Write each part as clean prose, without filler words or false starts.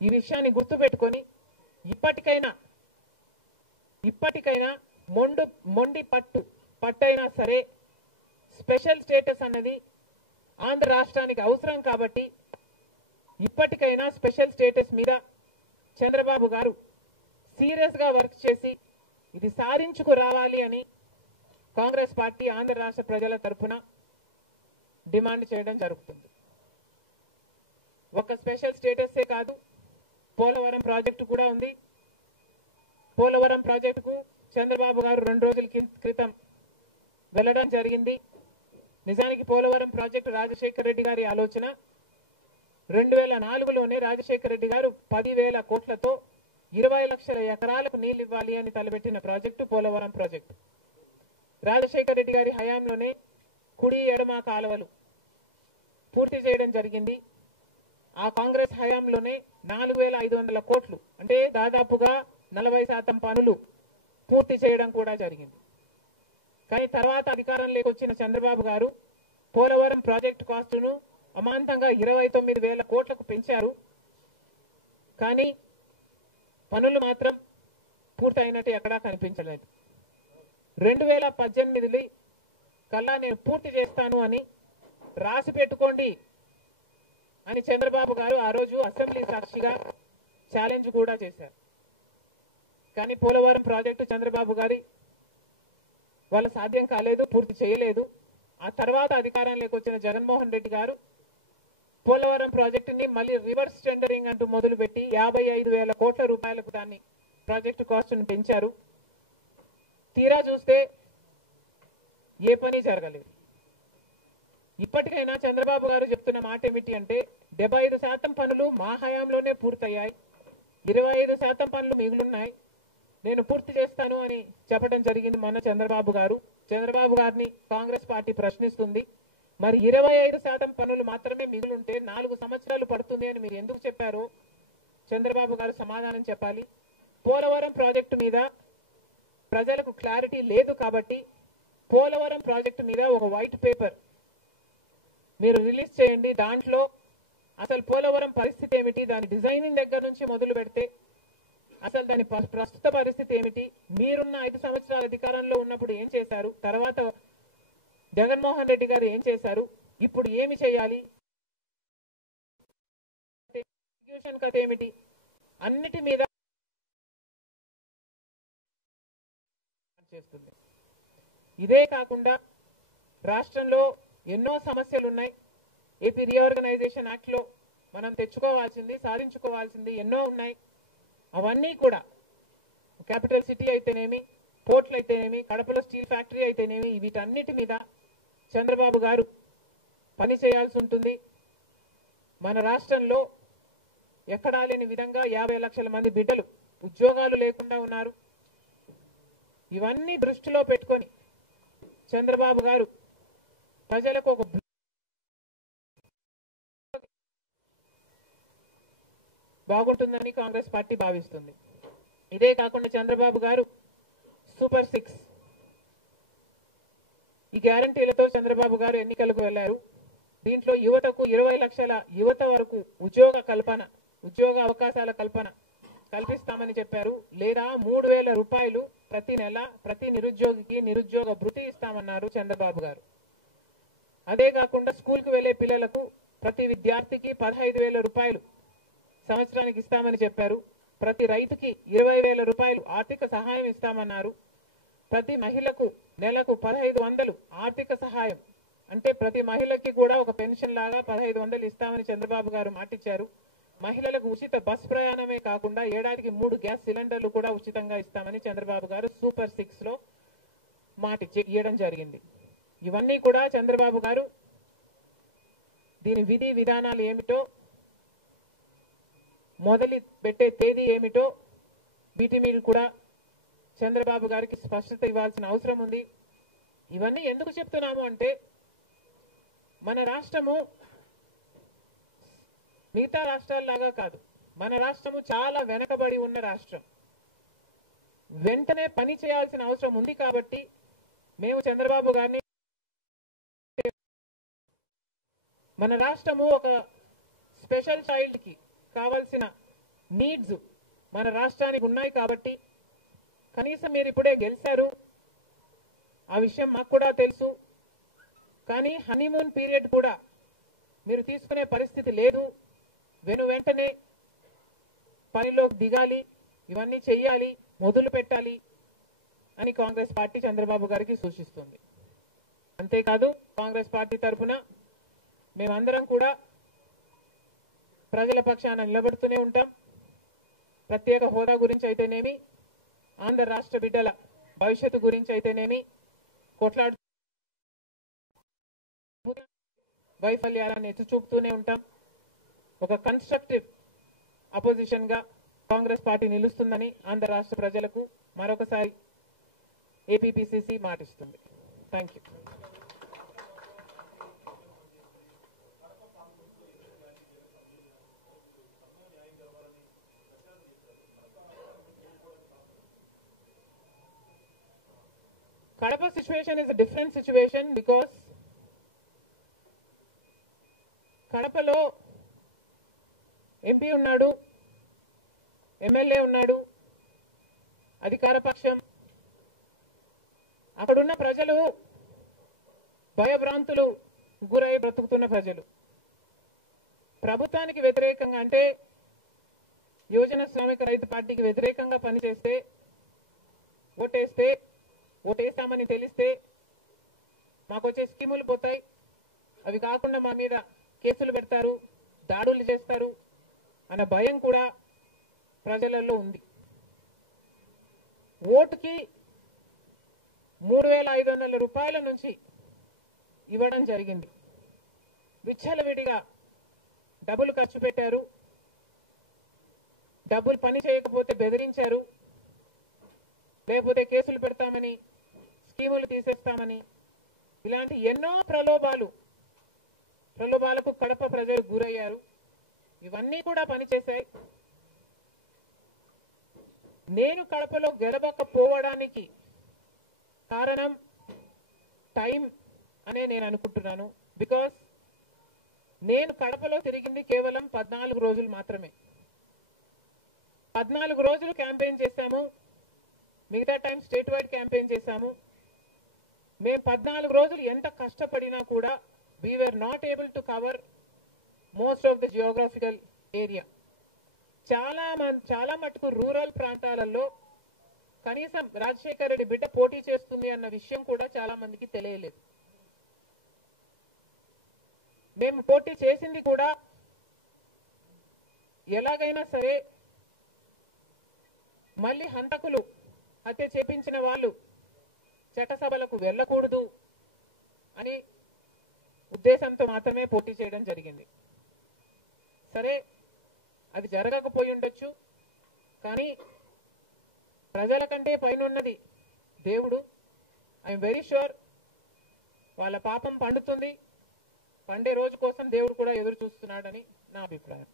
ఈ విషయాన్ని గుర్తుపెట్టుకొని ఇప్పటికైనా మొండి పట్టైనా సరే స్పెషల్ స్టేటస్ అన్నది ఆంధ్ర రాష్ట్రానికి అవసరం కాబట్టి ఇప్పటికైనా స్పెషల్ స్టేటస్ మీద చంద్రబాబు గారు సీరియస్ గా వర్క్ చేసి ఇది సాధించుకు రావాలి అని కాంగ్రెస్ పార్టీ ఆంధ్ర రాష్ట్ర ప్రజల తరఫున డిమాండ్ చేయడం జరుగుతుంది. ఒక స్పెషల్ స్టేటస్ కాదు, పోలవరం ప్రాజెక్టు కూడా ఉంది. పోలవరం ప్రాజెక్టుకు చంద్రబాబు గారు 2 రోజుల క్రితం వెళ్ళడం జరిగింది. నిజానికి పోలవరం ప్రాజెక్టు రాజశేఖర రెడ్డి గారి ఆలోచన. 2004లోనే రాజశేఖర రెడ్డి గారు 10,000 కోట్లతో 20 లక్షల ఎకరాలకు నీళ్లు ఇవ్వాలి అని తలపెట్టిన ప్రాజెక్టు పోలవరం ప్రాజెక్టు. రాజశేఖర రెడ్డి గారి హయాంలోనే కుడి ఎడమ కాలువలు పూర్తి చేయడం జరిగింది. ఆ కాంగ్రెస్ హయాంలోనే 4,500 కోట్లు అంటే దాదాపుగా 40% పనులు పూర్తి చేయడం కూడా జరిగింది. కానీ తర్వాత అధికారంలోకి వచ్చిన చంద్రబాబు గారు పోలవరం ప్రాజెక్టు కాస్టును అమాంతంగా 29,000 కోట్లకు పెంచారు. కానీ పనులు మాత్రం పూర్తయినట్టు ఎక్కడా కనిపించలేదు. 2018 కల్లా నేను పూర్తి చేస్తాను అని రాసి పెట్టుకోండి అని చంద్రబాబు గారు ఆ రోజు అసెంబ్లీ సాక్షిగా ఛాలెంజ్ కూడా చేశారు. కానీ పోలవరం ప్రాజెక్టు చంద్రబాబు గారి వాళ్ళ సాధ్యం కాలేదు, పూర్తి చేయలేదు. ఆ తర్వాత అధికారంలోకి వచ్చిన జగన్మోహన్ రెడ్డి గారు పోలవరం ప్రాజెక్టుని మళ్ళీ రివర్స్ టెండరింగ్ అంటూ మొదలుపెట్టి 55,000 కోట్ల రూపాయలకు దాన్ని ప్రాజెక్టు కాస్టును పెంచారు. తీరా చూస్తే ఏ పని జరగలేదు. ఇప్పటికైనా చంద్రబాబు గారు చెప్తున్న మాట ఏమిటి అంటే 75% పనులు మా హయాంలోనే పూర్తయ్యాయి, 25% పనులు మిగులున్నాయి, నేను పూర్తి చేస్తాను అని చెప్పడం జరిగింది మొన్న చంద్రబాబు గారు. చంద్రబాబు గారిని కాంగ్రెస్ పార్టీ ప్రశ్నిస్తుంది. మరి 25% పనులు మాత్రమే మిగులుంటే 4 సంవత్సరాలు పడుతుంది అని మీరు ఎందుకు చెప్పారో చంద్రబాబు గారు సమాధానం చెప్పాలి. పోలవరం ప్రాజెక్టు మీద ప్రజలకు క్లారిటీ లేదు కాబట్టి పోలవరం ప్రాజెక్టు మీద ఒక వైట్ పేపర్ మీరు రిలీజ్ చేయండి. దాంట్లో అసలు పోలవరం పరిస్థితి ఏమిటి, దాని డిజైనింగ్ దగ్గర నుంచి మొదలు పెడితే అసలు దాని ప్రస్తుత పరిస్థితి ఏమిటి, మీరున్న 5 సంవత్సరాల అధికారంలో ఉన్నప్పుడు ఏం చేశారు, తర్వాత జగన్మోహన్ రెడ్డి గారు ఏం చేశారు, ఇప్పుడు ఏమి చేయాలి, ఎగ్జిక్యూషన్ కథ ఏమిటి, అన్నిటి మీద చేస్తుంది. ఇదే కాకుండా రాష్ట్రంలో ఎన్నో సమస్యలు ఉన్నాయి. ఏపీ రీఆర్గనైజేషన్ యాక్ట్ లో మనం తెచ్చుకోవాల్సింది, సాధించుకోవాల్సింది ఎన్నో ఉన్నాయి. అవన్నీ కూడా క్యాపిటల్ సిటీ అయితేనేమి, పోర్ట్లు అయితేనేమి, కడపలో స్టీల్ ఫ్యాక్టరీ అయితేనేమి, వీటన్నిటి మీద చంద్రబాబు గారు పని చేయాల్సి ఉంటుంది. మన రాష్ట్రంలో ఎక్కడా లేని విధంగా 50 లక్షల మంది బిడ్డలు ఉద్యోగాలు లేకుండా ఉన్నారు. ఇవన్నీ దృష్టిలో పెట్టుకొని చంద్రబాబు గారు ప్రజలకు ఒక బాగుంటుందని కాంగ్రెస్ పార్టీ భావిస్తుంది. ఇదే కాకుండా చంద్రబాబు గారు సూపర్ 6 ఈ గ్యారంటీలతో చంద్రబాబు గారు ఎన్నికలకు వెళ్లారు. దీంట్లో యువతకు 20 లక్షల యువత వరకు ఉద్యోగ అవకాశాల కల్పన కల్పిస్తామని చెప్పారు. లేదా 3,000 రూపాయలు ప్రతి నెల ప్రతి నిరుద్యోగికి నిరుద్యోగ భృతి ఇస్తామన్నారు చంద్రబాబు గారు. అదే కాకుండా స్కూల్కు వెళ్లే పిల్లలకు ప్రతి విద్యార్థికి 15,000 రూపాయలు సంవత్సరానికి ఇస్తామని చెప్పారు. ప్రతి రైతుకి 20,000 రూపాయలు ఆర్థిక సహాయం ఇస్తామన్నారు. ప్రతి మహిళకు నెలకు 1,500 ఆర్థిక సహాయం, అంటే ప్రతి మహిళకి కూడా ఒక పెన్షన్ లాగా 1,500 ఇస్తామని చంద్రబాబు గారు మాటిచ్చారు. మహిళలకు ఉచిత బస్ ప్రయాణమే కాకుండా ఏడాదికి 3 గ్యాస్ సిలిండర్లు కూడా ఉచితంగా ఇస్తామని చంద్రబాబు గారు సూపర్ 6 లో ఇవ్వడం జరిగింది. ఇవన్నీ కూడా చంద్రబాబు గారు దీని విధి విధానాలు ఏమిటో, మొదలు పెట్టే తేదీ ఏమిటో వీటి మీద కూడా చంద్రబాబు గారికి స్పష్టత ఇవ్వాల్సిన అవసరం ఉంది. ఇవన్నీ ఎందుకు చెప్తున్నాము అంటే మన రాష్ట్రము మిగతా రాష్ట్రాల్లాగా కాదు. మన రాష్ట్రము చాలా వెనకబడి ఉన్న రాష్ట్రం. వెంటనే పని చేయాల్సిన అవసరం ఉంది కాబట్టి మేము చంద్రబాబు గారిని మన రాష్ట్రము ఒక స్పెషల్ చైల్డ్ కి కావాల్సిన నీడ్స్ మన రాష్ట్రానికి ఉన్నాయి కాబట్టి కనీసం మీరు ఇప్పుడే గెలిచారు, ఆ విషయం మాకు కూడా తెలుసు. కానీ హనీమూన్ పీరియడ్ కూడా మీరు తీసుకునే పరిస్థితి లేదు. వెంటనే పనిలోకి దిగాలి, ఇవన్నీ చెయ్యాలి, మొదలు పెట్టాలి అని కాంగ్రెస్ పార్టీ చంద్రబాబు గారికి సూచిస్తుంది. అంతేకాదు కాంగ్రెస్ పార్టీ తరఫున మేమందరం కూడా ప్రజల పక్షాన నిలబడుతూనే ఉంటాం. ప్రత్యేక హోదా గురించి అయితేనేమి, ఆంధ్ర రాష్ట్ర బిడ్డల భవిష్యత్తు గురించి అయితేనేమి కొట్లాడు వైఫల్యాలను ఎత్తి చూపుతూనే ఉంటాం. ఒక కన్స్ట్రక్టివ్ అపోజిషన్ గా కాంగ్రెస్ పార్టీ నిలుస్తుందని ఆంధ్ర రాష్ట్ర ప్రజలకు మరొకసారి ఏపీపీసీసీ మాటిస్తుంది. Thank you. Kadapa situation is a different situation because కడపలో ఎంపీ ఉన్నాడు, ఎమ్మెల్యే ఉన్నాడు, అధికార పక్షం. అక్కడున్న ప్రజలు భయభ్రాంతులు గురై బ్రతుకుతున్న ప్రజలు. ప్రభుత్వానికి వ్యతిరేకంగా అంటే యువజన శ్రామిక రైతు పార్టీకి వ్యతిరేకంగా పనిచేస్తే, ఓటేస్తామని తెలిస్తే మాకు వచ్చే స్కీములు పోతాయి, అవి కాకుండా మా మీద కేసులు పెడతారు, దాడులు చేస్తారు అన్న భయం కూడా ప్రజలలో ఉంది. ఓటుకి 3,500 రూపాయల నుంచి ఇవ్వడం జరిగింది. విచ్చలవిడిగా డబ్బులు ఖర్చు పెట్టారు, డబ్బులు పని చేయకపోతే బెదిరించారు, లేకపోతే కేసులు పెడతామని, స్కీములు తీసేస్తామని, ఇలాంటి ఎన్నో ప్రలోభాలకు కడప ప్రజలు గురయ్యారు. ఇవన్నీ కూడా పనిచేశాయి. నేను కడపలో గెలవకపోవడానికి కారణం టైం అనే నేను అనుకుంటున్నాను. బికాస్ నేను కడపలో తిరిగింది కేవలం 14 రోజులు మాత్రమే. 14 రోజులు క్యాంపెయిన్ చేశాము, మిగతా టైం స్టేట్ వైడ్ క్యాంపెయిన్ చేశాము. మేము 14 రోజులు ఎంత కష్టపడినా కూడా we were not able to cover most of the geographical area. చాలా మటుకు రూరల్ ప్రాంతాలలో కనీసం రాజశేఖర రెడ్డి బిడ్డ పోటీ చేస్తుంది అన్న విషయం కూడా చాలా మందికి తెలియలేదు. మేము పోటీ చేసింది కూడా ఎలాగైనా సరే మళ్ళీ హంతకులు, హత్య చేపించిన వాళ్ళు చట్టసభలకు వెళ్ళకూడదు అని ఉద్దేశంతో మాత్రమే పోటీ చేయడం జరిగింది. సరే, అది జరగకపోయి ఉండొచ్చు, కానీ ప్రజల కంటే పైనున్నది దేవుడు. ఐఎమ్ వెరీ షూర్ వాళ్ళ పాపం పండుతుంది, పండే రోజు కోసం దేవుడు కూడా ఎదురు చూస్తున్నాడని నా అభిప్రాయం.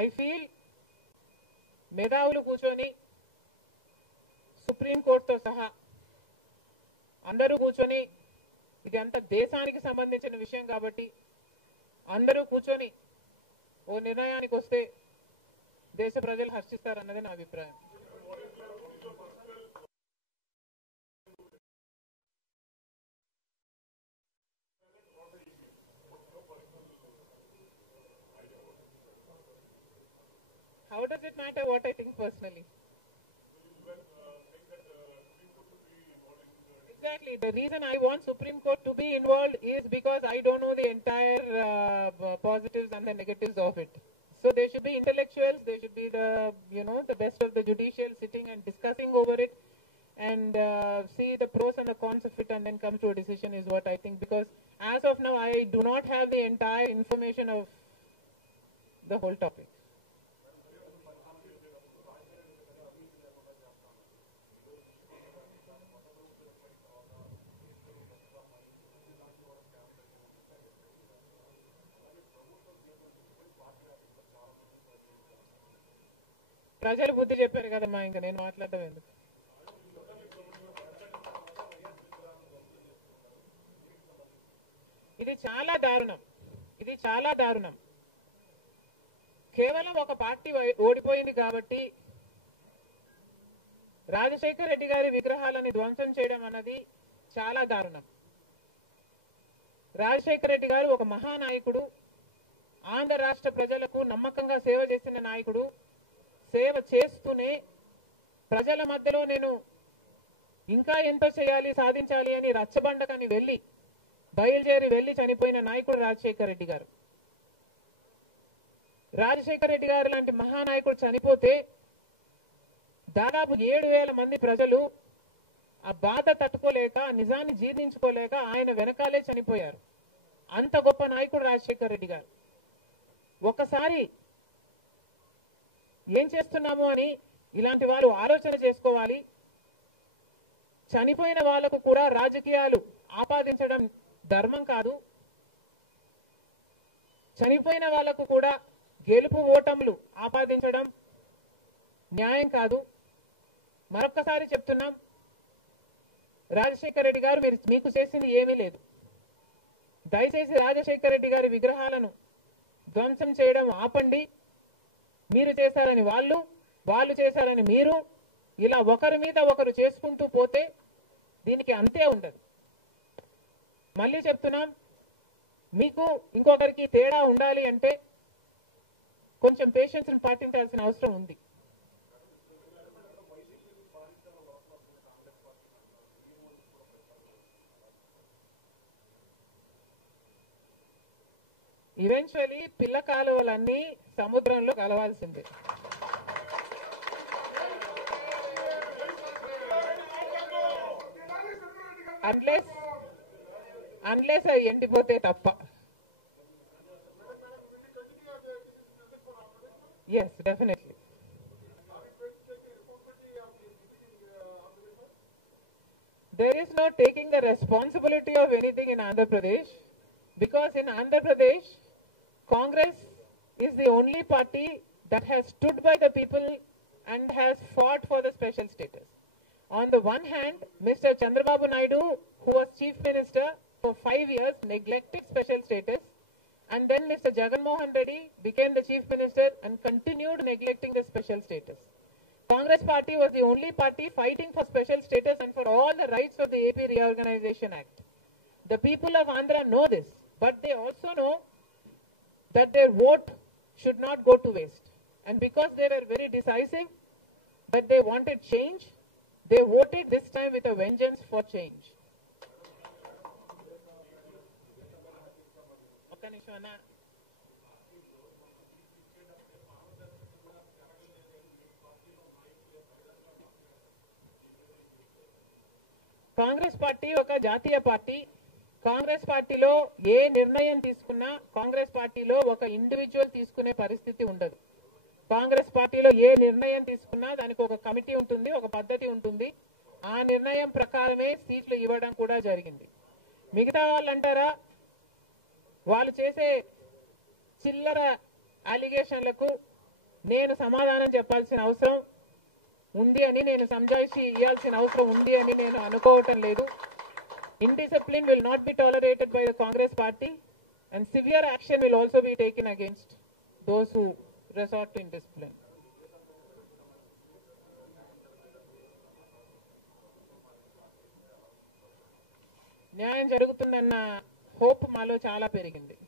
ఐ ఫీల్ మేధావులు కూర్చొని సుప్రీంకోర్టుతో సహా అందరూ కూర్చొని, ఇది అంతా దేశానికి సంబంధించిన విషయం కాబట్టి అందరూ కూర్చొని ఓ నిర్ణయానికి వస్తే దేశ ప్రజలు హర్షిస్తారన్నది నా అభిప్రాయం. How does it matter what I think personally? Exactly. The reason I want Supreme Court to be involved is because I don't know the entire positives and the negatives of it. So there should be intellectuals, there should be the best of the judicial sitting and discussing over it and see the pros and the cons of it and then come to a decision is what I think. Because as of now, I do not have the entire information of the whole topic. ప్రజలు బుద్ధి చెప్పారు కదమ్మా, ఇంకా నేను మాట్లాడడం ఎందుకు. ఇది చాలా దారుణం, ఇది చాలా దారుణం. కేవలం ఒక పార్టీ ఓడిపోయింది కాబట్టి రాజశేఖర రెడ్డి గారి విగ్రహాలను ధ్వంసం చేయడం అన్నది చాలా దారుణం. రాజశేఖర రెడ్డి గారు ఒక మహానాయకుడు, ఆంధ్ర రాష్ట్ర ప్రజలకు నమ్మకంగా సేవ చేసిన నాయకుడు. సేవ చేస్తూనే ప్రజల మధ్యలో నేను ఇంకా ఎంతో చేయాలి, సాధించాలి అని రచ్చబండకని బయలుదేరి వెళ్లి చనిపోయిన నాయకుడు రాజశేఖర రెడ్డి గారు. రాజశేఖర రెడ్డి గారు లాంటి మహానాయకుడు చనిపోతే దాదాపు 7,000 మంది ప్రజలు ఆ బాధ తట్టుకోలేక, నిజాన్ని జీర్ణించుకోలేక ఆయన వెనకాలే చనిపోయారు. అంత గొప్ప నాయకుడు రాజశేఖర రెడ్డి గారు. ఒకసారి ఏం చేస్తున్నాము అని ఇలాంటి వాళ్ళు ఆలోచన చేసుకోవాలి. చనిపోయిన వాళ్లకు కూడా రాజకీయాలు ఆపాదించడం ధర్మం కాదు. చనిపోయిన వాళ్లకు కూడా గెలుపు ఓటములు ఆపాదించడం న్యాయం కాదు. మరొక్కసారి చెప్తున్నాం, రాజశేఖర రెడ్డి గారు మీకు చేసింది ఏమీ లేదు. దయచేసి రాజశేఖర రెడ్డి గారి విగ్రహాలను ధ్వంసం చేయడం ఆపండి. మీరు చేశారని వాళ్ళు చేశారని మీరు, ఇలా ఒకరి మీద ఒకరు చేసుకుంటూ పోతే దీనికి అంతే ఉండదు. మళ్ళీ చెప్తున్నాం, మీకు ఇంకొకరికి తేడా ఉండాలి అంటే కొంచెం పేషెన్స్ పాటించాల్సిన అవసరం ఉంది. ఈవెన్చువలీ పిల్ల కాలువలన్నీ సముద్రంలో కలవాల్సిందే. అన్లెస్ అవి ఎండిపోతే తప్ప. Yes, definitely. There is no taking the responsibility of anything in Andhra Pradesh, because in Andhra Pradesh, Congress is the only party that has stood by the people and has fought for the special status. On the one hand, Mr. Chandrababu Naidu, who was Chief Minister for 5 years, neglected special status, and then Mr. Jagan Mohan Reddy became the Chief Minister and continued neglecting the special status. Congress party was the only party fighting for special status and for all the rights of the AP Reorganization Act. The people of Andhra know this, but they also know that their vote should not go to waste. And because they were very decisive, that they wanted change, they voted this time with a vengeance for change. Congress party ఒక జాతీయ party. Congress పార్టీలో ఏ నిర్ణయం తీసుకున్నా కాంగ్రెస్ పార్టీలో ఒక individual తీసుకునే పరిస్థితి ఉండదు. కాంగ్రెస్ పార్టీలో ఏ నిర్ణయం తీసుకున్నా దానికి ఒక కమిటీ ఉంటుంది, ఒక పద్ధతి ఉంటుంది. ఆ నిర్ణయం ప్రకారమే సీట్లు ఇవ్వడం కూడా జరిగింది. మిగతా వాళ్ళు అంటారా, వాళ్ళు చేసే చిల్లర అలిగేషన్లకు నేను సమాధానం చెప్పాల్సిన అవసరం ఉంది అని, నేను సంజాయిషి ఇవ్వాల్సిన అవసరం ఉంది అని నేను అనుకోవటం లేదు. Indiscipline will not be tolerated by the Congress party, and severe action will also be taken against those who resort to indiscipline. న్యాయం జరుగుతుందన్న హోప్ మాలో చాలా పెరిగింది.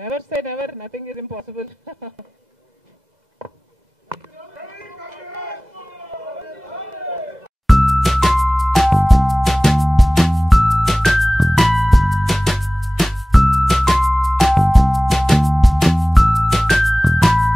Never say never, nothing is impossible.